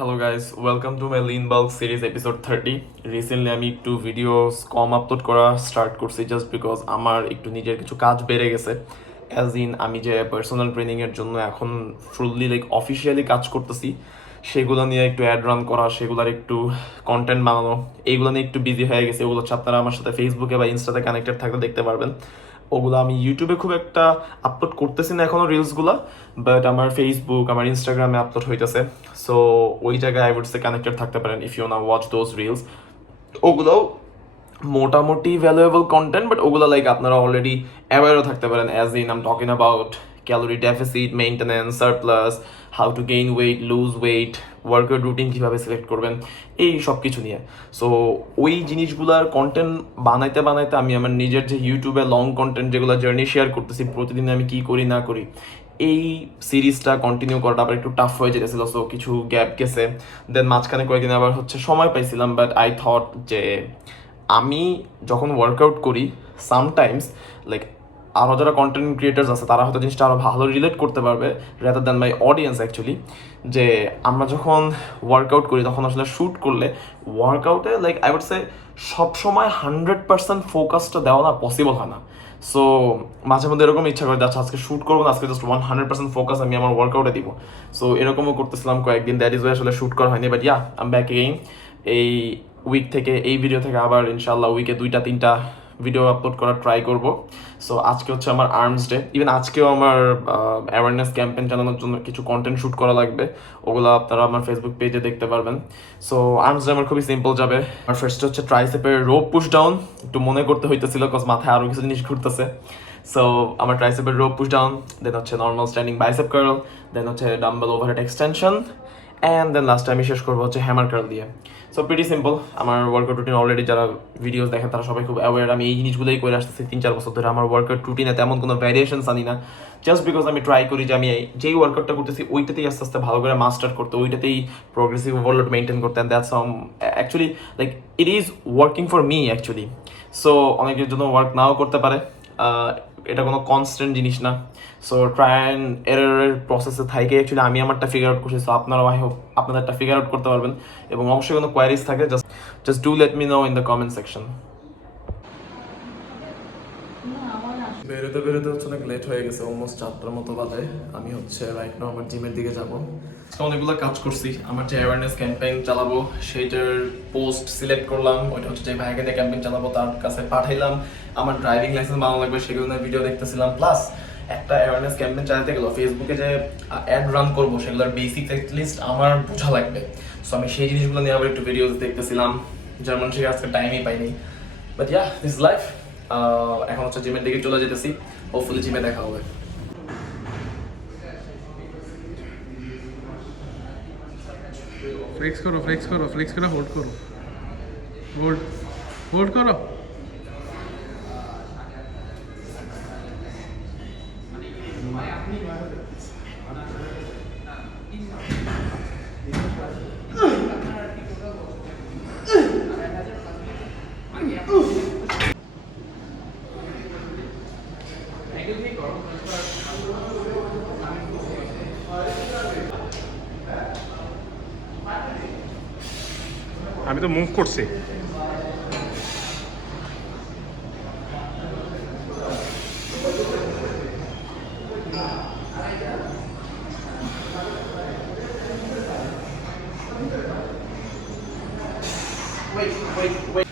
Hello guys, welcome to my lean bulk series episode 30। Recently আমি একটু videos কম upload করা স্টার্ট করছি জাস্ট বিকজ আমার একটু নিজের কিছু কাজ বেড়ে গেছে। অ্যাজ ইন আমি যে পার্সোনাল ট্রেনিংয়ের জন্য এখন ফুললি অফিসিয়ালি কাজ করতেছি, সেগুলো নিয়ে একটু অ্যাড রান করা, সেগুলোর একটু কন্টেন্ট বানানো, এইগুলো নিয়ে একটু বিজি হয়ে গেছে। ওগুলো হচ্ছে আপনারা আমার সাথে ফেসবুকে বা ইনস্টাতে কানেক্টেড থাকলে দেখতে পারবেন। ওগুলো আমি ইউটিউবে খুব একটা আপলোড করতেছি না এখনো রিলসগুলো, বাট আমার ফেসবুক, আমার ইনস্টাগ্রামে আপলোড হইতেছে। সো ওই জায়গায় আই উড সে কানেক্টেড থাকতে পারেন ইফ ইউ না ওয়াচ দোজ রিলস। ওগুলোও মোটামুটি ভ্যালুয়েবল কন্টেন্ট, বাট ওগুলো আপনারা অলরেডি অ্যাওয়ারও থাকতে পারেন। As in I'm talking about calorie deficit, maintenance, surplus, how to gain weight, lose weight, workout routine কীভাবে সিলেক্ট করবেন, এই সব কিছু নিয়ে। সো ওই জিনিসগুলোর কন্টেন্ট বানাইতে বানাইতে আমি আমার নিজের যে ইউটিউবে লং কন্টেন্ট যেগুলো জার্নি শেয়ার করতেছি, প্রতিদিন আমি কী করি না করি, এই সিরিজটা কন্টিনিউ করাটা আবার একটু টাফ হয়ে যেতেছিল। সো কিছু গ্যাপ গেছে, দেন মাঝখানে কয়েকদিন আবার সময় পাইছিলাম। বাট আই থট যে আমি যখন ওয়ার্কআউট করি সামটাইমস আরও যারা কন্টেন্ট ক্রিয়েটার্স আছে তারা হয়তো জিনিসটা আরও ভালো রিলেট করতে পারবে rather than my audience actually. যে আমরা যখন ওয়ার্কআউট করি তখন আসলে শ্যুট করলে ওয়ার্কআউটে আই উড সে সবসময় 100% ফোকাসটা দেওয়া না পসিবল হয় না। সো মাঝে মধ্যে এরকম ইচ্ছা করে যাচ্ছে আজকে শ্যুট করবো না, আজকে জাস্ট 100% ফোকাস আমি আমার ওয়ার্কআউটে দিব। সো এরকমও করতেছিলাম কয়েকদিন, দ্যাট ইজ ওয়াই আসলে শ্যুট করা হয়নি। But yeah, um back again. এই উইক থেকে, এই ভিডিও থেকে আবার ইনশাল্লাহ উইকে 2-3টা ভিডিও আপলোড করার ট্রাই করব। সো আজকে হচ্ছে আমার আর্মস ডে, ইভেন আজকেও আমার অ্যাওয়ারনেস ক্যাম্পেন চালানোর জন্য কিছু কন্টেন্ট শ্যুট করা লাগবে, ওগুলো আপনারা আমার ফেসবুক পেজে দেখতে পারবেন। সো আর্মস ডে আমার খুবই সিম্পল যাবে। আমার ফার্স্ট হচ্ছে ট্রাইসেপের রোপ পুশ ডাউন, একটু মনে করতে হইতেছিল কজ মাথায় আরও কিছু জিনিস ঘুরতেছে। সো আমার ট্রাইসেপের রোপ পুশ ডাউন, দেন হচ্ছে normal standing bicep curl, then হচ্ছে dumbbell overhead extension, and then লাস্টে আমি শেষ করবো হচ্ছে হ্যামার কার্ল দিয়ে। So pretty simple. আমার ওয়ার্কআউট রুটিন অলরেডি যারা ভিডিওস দেখেন তারা সবাই খুব অ্যাওয়ার, আমি এই জিনিসগুলোই করে আসতেছি 3-4 বছর ধরে। আমার ওয়ার্কআউট রুটিনে তেমন কোনো ভ্যারিয়েশনস আনি না, জাস্ট বিকজ আমি ট্রাই করি যে আমি যেই ওয়ার্কআউটটা করতেছি ওইটাতেই আস্তে আস্তে ভালো করে মাস্টার করতে, ওইটাতেই প্রোগ্রেসিভ ওভারলোড মেনটেন করতে। And that's actually it is working for me actually. So অনেকের জন্য ওয়ার্ক নাও করতে পারে, এটা কোনো কনস্ট্যান্ট জিনিস না। সো ট্রাই অ্যান্ড এররের প্রসেসে থাকে অ্যাকচুয়ালি আমি আমারটা ফিগার আউট করছি। সো আপনারাও আই হোপ আপনাদেরটা ফিগার আউট করতে পারবেন। এবং অবশ্যই কোনো কোয়ারিজ থাকে just do let me no in the comment section. বেরোতে বেরোতে হচ্ছে অনেক লেট হয়ে গেছে, অলমোস্ট 4টার মতো বাজে। আমি হচ্ছে রাইট নাও আমার জিমের দিকে যাব। অনেকগুলো কাজ করছি, আমার যে অ্যাওয়ারনেস ক্যাম্পেইন চালাবো সেইটার পোস্ট সিলেক্ট করলাম, ওইটা হচ্ছে যে ভাইকে নিয়ে ক্যাম্পেইন চালাবো তার কাছে পাঠাইলাম। আমার ড্রাইভিং লাইসেন্স বানানো লাগবে, সেগুলো নিয়ে ভিডিও দেখতেছিলাম। প্লাস একটা অ্যাওয়ারনেস ক্যাম্পেইন চালাতে গেলে ফেসবুকে যে অ্যাড রান করবো সেগুলোর বেসিক লিস্ট আমার বোঝা লাগবে। সো আমি সেই জিনিসগুলো নিয়ে আবার একটু ভিডিওস দেখতেছিলাম, জার্মান শিখে আজকে টাইমই পাইনি। But yeah, this life. এখন হচ্ছে জিমের দিকে চলে যেতেছি, হোপফুলি জিমে দেখা হবে। फ्लेक्स करो फ्लेक्स करो फ्लेक्स करो होल्ड करो होल्ड होल्ड करो আমি তো মুভ করছি Wait.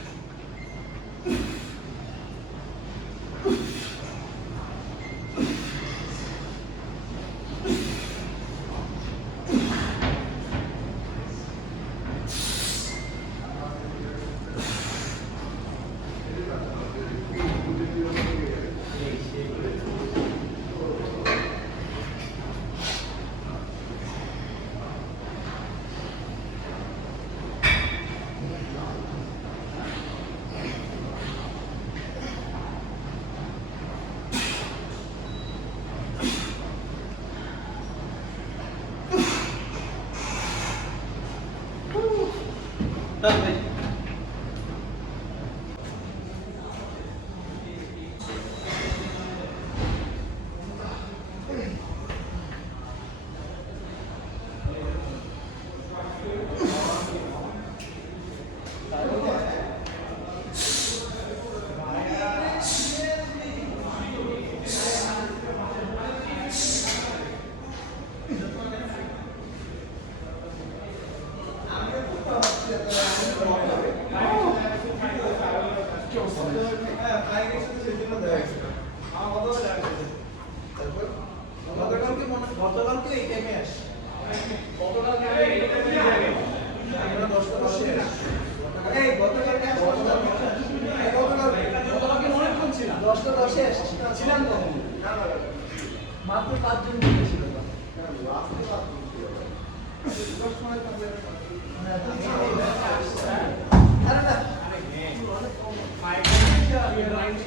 মাত্র 5 জন ছিল না আমি রাইট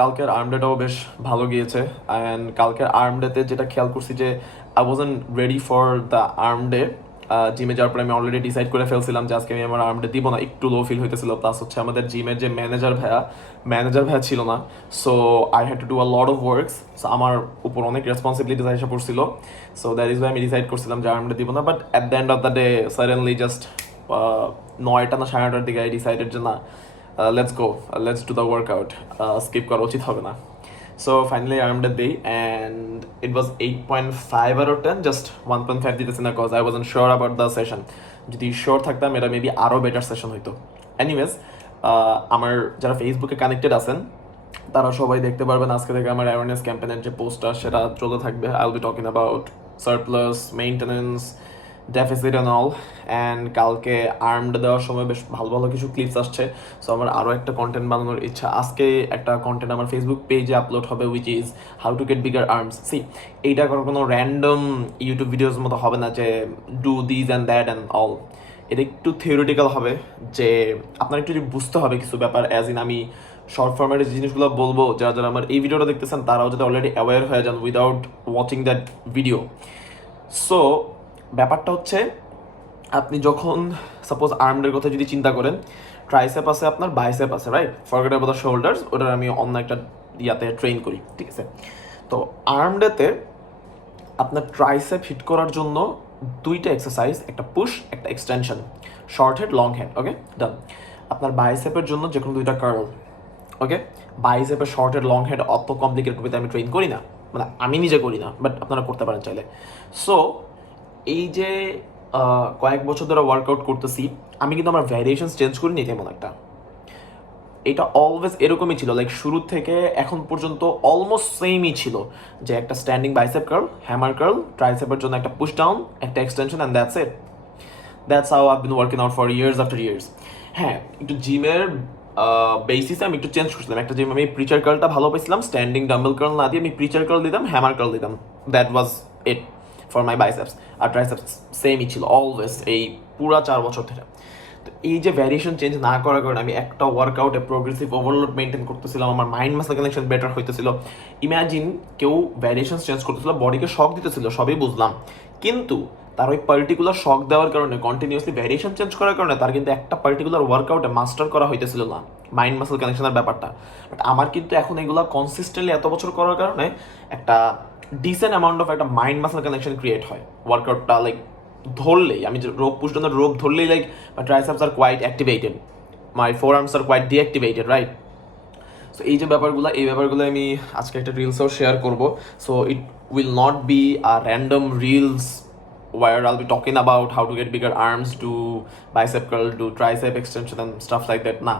কালকের আর্ম ডেটাও বেশ ভালো গিয়েছে অ্যান্ড কালকের আর্ম ডেতে যেটা খেয়াল করছি যে I wasn't ready for the arm day. জিমে যাওয়ার পরে আমি অলরেডি ডিসাইড করে ফেলছিলাম যে আজকে আমি আমার আর্ম ডে দিব না, একটু লো ফিল হইতেছিল। প্লাস হচ্ছে আমাদের জিমের যে ম্যানেজার ভাইয়া ছিল না, so I had to do a lot of works. So আমার উপর অনেক রেসপন্সিবিলিটিস এসে পড়ছিল। সো দ্যাট ইজ ওয়াই আমি ডিসাইড করছিলাম যে আর্ম ডে দিব না। But at the end of the day suddenly just 9টা না 9:30টার দিকে আই ডিসাইডেড যে না, let's go, let's do the workout, skip করা উচিত হবে না। সো ফাইনালি আর্ম ডে দিই and it was 8.5 out of 10, just 1.5 দিতেছে না cause I wasn't sure about the session. যদি শিওর থাকতাম এটা মেবি আরও বেটার সেশন হইতো। এনিওয়েজ, আমার যারা ফেসবুকে কানেক্টেড আছেন তারা সবাই দেখতে পারবেন আজকে থেকে আমার অ্যাওয়ারনেস ক্যাম্পেনের যে পোস্টটা সেটা চলতে থাকবে। I will be talking about surplus, maintenance, deficit and all. And কালকে আর্মড দেওয়ার সময় বেশ ভালো ভালো কিছু ক্লিপস আসছে। সো আমার আরও একটা কন্টেন্ট বানানোর ইচ্ছা। আজকে একটা কন্টেন্ট আমার ফেসবুক পেজে আপলোড হবে which is how to get bigger arms. See, এইটা কোনো র্যান্ডম ইউটিউব ভিডিওস মতো হবে না যে do this and that and all. এটা একটু থিওরিটিক্যাল হবে, যে আপনার একটু বুঝতে হবে কিছু ব্যাপার। অ্যাজ ইন আমি শর্ট ফর্মেটের যে জিনিসগুলো বলবো, যারা যারা আমার এই ভিডিওটা দেখতেছেন তারাও যাতে অলরেডি অ্যাওয়্যার হয়ে যান without watching that video. So ব্যাপারটা হচ্ছে, আপনি যখন সাপোজ আর্মডের কথা যদি চিন্তা করেন, ট্রাইসেপ আছে, আপনার বাইসেপ আছে, right? Forget about the shoulders, ওটার আমি অন্য একটা ইয়াতে ট্রেন করি, ঠিক আছে? তো আর্মডেতে আপনার ট্রাইসেপ হিট করার জন্য 2টা এক্সারসাইজ, একটা পুশ, একটা extension, short head, long head, okay done. আপনার বাইসেপের জন্য যে কোনো 2টা কার্ল, ওকে? বাইসেপের শর্ট হেড, লং হেড অত কমপ্লিকেটেড করতে আমি ট্রেন করি না, মানে আমি নিজে করি না, বাট আপনারা করতে পারেন চাইলে। সো এই যে কয়েক বছর ধরে ওয়ার্কআউট করতেছি, আমি কিন্তু আমার ভ্যারিয়েশনস চেঞ্জ করিনি তেমন একটা। এটা অলওয়েজ এরকমই ছিল, লাইক শুরু থেকে এখন পর্যন্ত অলমোস্ট সেমই ছিল, যে একটা standing bicep curl, hammer curl, ট্রাইসেপের জন্য একটা পুশ ডাউন, একটা extension, and that's it. That's how I been working out for years after years. হ্যাঁ, একটু জিমের বেসিসে আমি একটু চেঞ্জ করছিলাম। একটা জিম আমি প্রিচার কার্লটা ভালো পেয়েছিলাম, স্ট্যান্ডিং ডাম্বেল কার্ল না দিয়ে আমি প্রিচার কার্ল দিতাম, হ্যামার কার্ল দিতাম। That was it for my biceps. আর ট্রাইসেপস সেমই ছিল অলওয়েজ, এই পুরা 4 বছর ধরে। তো এই যে ভ্যারিয়েশন চেঞ্জ না করার কারণে আমি একটা ওয়ার্কআউটে প্রোগ্রেসিভ ওভারলোড মেনটেন করতেছিলাম, আমার মাইন্ড মাসল কানেকশন বেটার হইতেছিল। ইম্যাজিন কেউ ভ্যারিয়েশন চেঞ্জ করতেছিল, বডিকে শক দিতেছিল, সবই বুঝলাম, কিন্তু তার ওই পার্টিকুলার শক দেওয়ার কারণে, কন্টিনিউসলি ভ্যারিয়েশন চেঞ্জ করার কারণে তার কিন্তু একটা পার্টিকুলার ওয়ার্কআউটে মাস্টার করা হইতেছিল না মাইন্ড মাসল কানেকশনের ব্যাপারটা। বাট আমার কিন্তু এখন এগুলো কনসিস্টেন্টলি এত বছর করার কারণে একটা ডিসেন্ট অ্যামাউন্ট অফ একটা মাইন্ড মাসল কানেকশন ক্রিয়েট হয়। ওয়ার্কআউটটা লাইক ধরলেই, আমি যে রোপ পুশ ডাউনের রোপ ধরলেই like my triceps are quite activated, my forearms are quite deactivated, right? So এই যে ব্যাপারগুলো আমি আজকে একটা রিলসও শেয়ার করবো। So it will not be a random reels where I'll be talking about how to get bigger arms, do bicep curl, do tricep extension and stuff like that, না।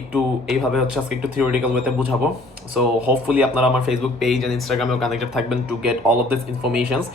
একটু এইভাবে হচ্ছে আজকে একটু থিওরিটিক্যাল ওয়েতে বুঝাবো। সো হোপফুলি আপনারা আমার ফেসবুক পেজ অ্যান্ড ইনস্টাগ্রামেও কানেক্টেড থাকবেন to get all of this informations.